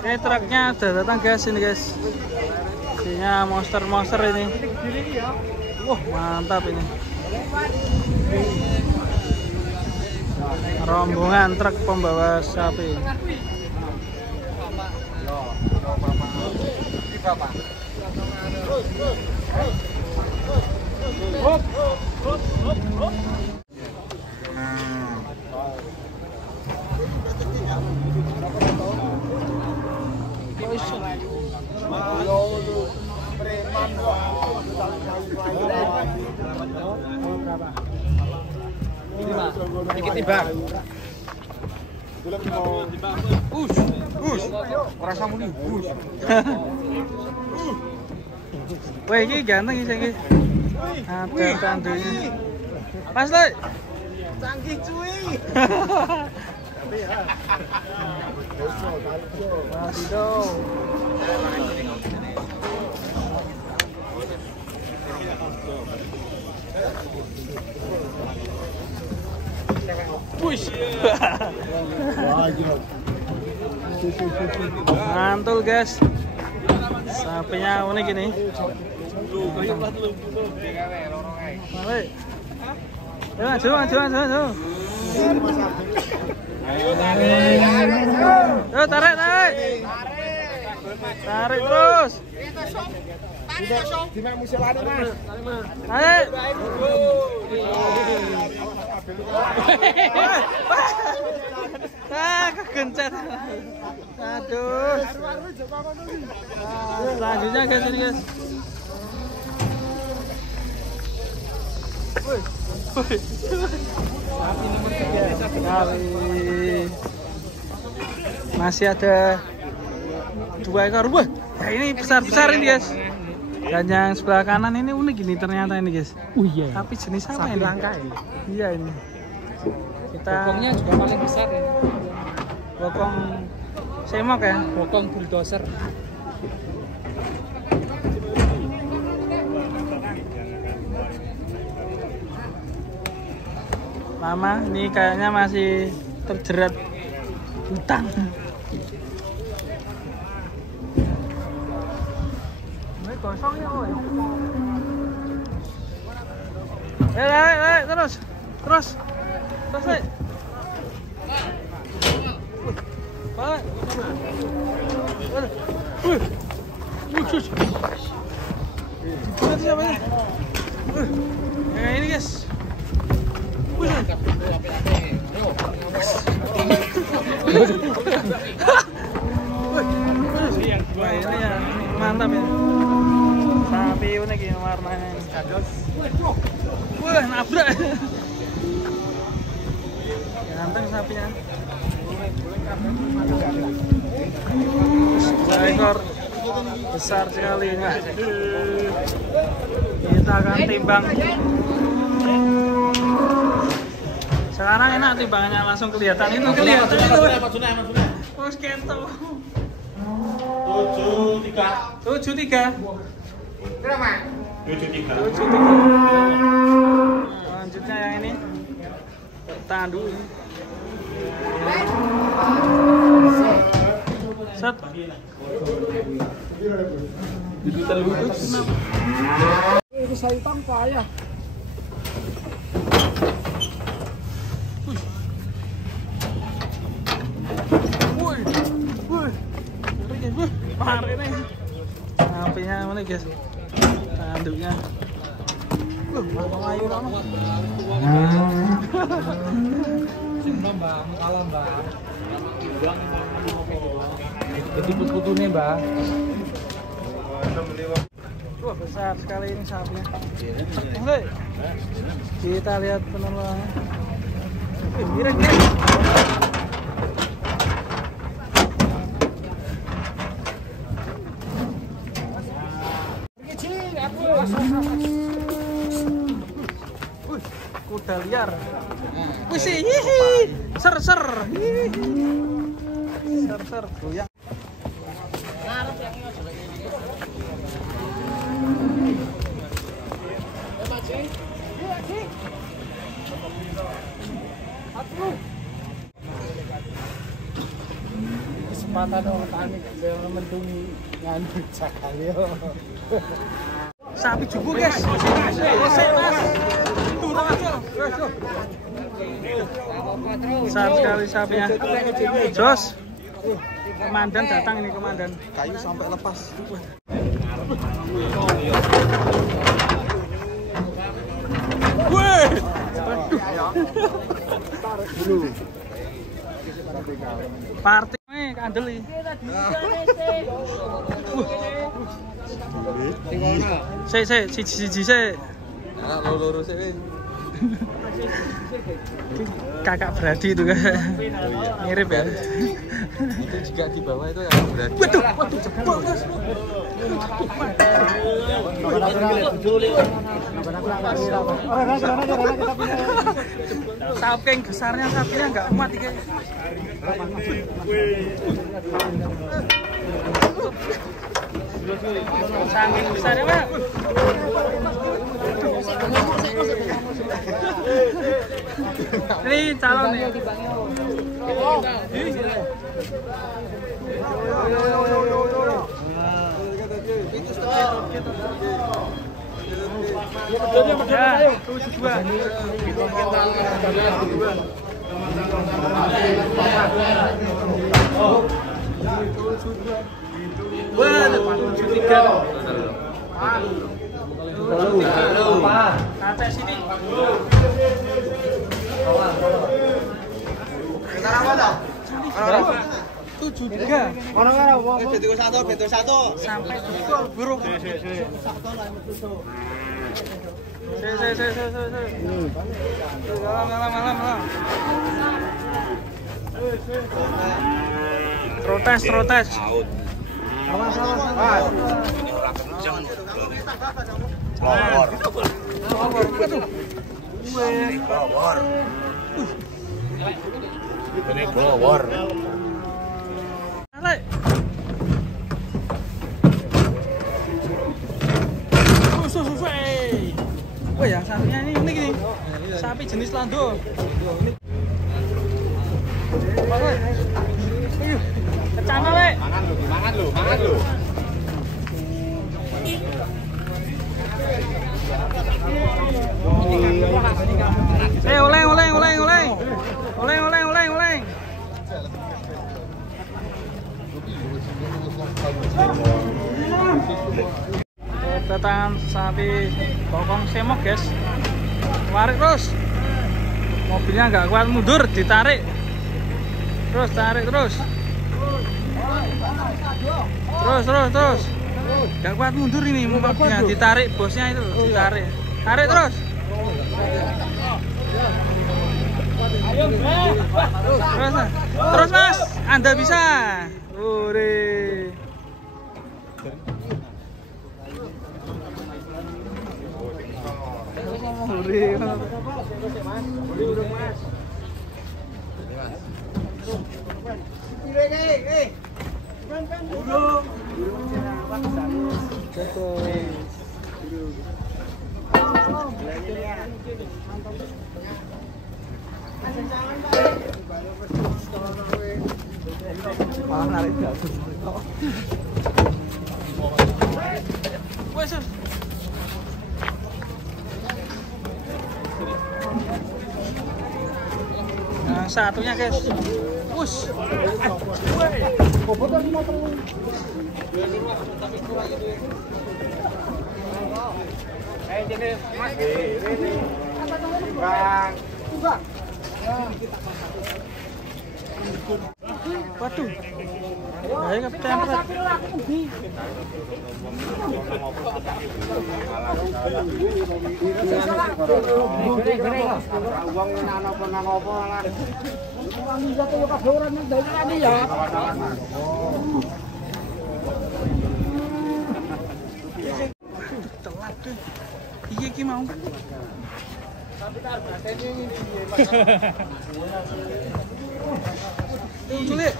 Oke, truknya udah datang guys, ini guys. Isinya monster ini. Wah, mantap ini. Rombongan truk pembawa sapi. Dikit tiba. Rasa muni. Wah, ini ganteng ini. Ada tandunya. Pas le. Canggih cuy. Wadidaw. Push. Mantul guys. Sapinya unik ini. Maju. Ayo tarik. Tarik terus. Ayo. Kegencet. Aduh. Selanjutnya guys ini guys. Masih ada 2 ekor. Wah, ini besar ini guys. Dan yang sebelah kanan ini unik ini ternyata ini guys. Iya. Tapi jenis apa sapi ini? langka ini. Iya ini. Kita Bokongnya juga paling besar ya. Bokong semok ya. Bokong bulldozer. Mama, ini kayaknya masih terjerat hutang. Ini kosong ya, woy. Terus. Balik. Ini guys. Wah, ini ya mantap ya. Sapi unik ini warnanya. Wah, nabrak. Ganteng sapinya. 2 ekor besar sekali ini. Kita akan timbang. Sekarang enak timbangannya langsung kelihatan itu Maksudnya. Bos kento. 73. 73. Berapa? 73. Lanjutnya yang ini tandu ini. Set. Itu terus. Ini saya tanpa ya. Mari nih. Sapinya mana guys? Tanduknya. Mau ayu lama. Cuma Bang, kalah Bang. Jadi putu-putunya Bang. Wah, besar sekali ini sapinya. Oke. Kita lihat peneluannya. Mirip. Kuda liar. Wih, ser. Ser goyang. kesempatan orang tani yang mendungi ngandung jagalio. Sapi jumbo guys. Selesai mas. Besar sekali sapinya. Jos. Komandan datang ini komandan. Kayu sampai lepas. Wih. Party nih kandel iki. Siji sik. Loro sih. Kakak Bradi itu kan. Mirip ya. Itu juga di bawah itu yang berarti. Waduh, jebol Mas. Saking besarnya sapinya nggak muat iki. Saking besarnya, Pak. Ini calon nih. Ya, 73. Kata sini. Sekarang mana? 73. Betul satu. Sampai betul burung. Malam. Protes. Awas. Ini orang kenceng. Ini blower. Tarik. Wah ya sapinya ini unik ini. Sapi jenis lando. Kecana le. Mangan lu. Oleng. Kedatangan sapi bokong semok guys. Warik terus. Mobilnya nggak kuat mundur, ditarik. Tarik terus. Terus. Nggak kuat mundur ini mobilnya, ditarik bosnya itu, ditarik. Tarik terus. Terus Mas, Anda bisa. Ure. Nah, satunya guys. Push. Waduh. Bahaya kepempret. Telat deh. Iya ki mau. Tuh, Julik.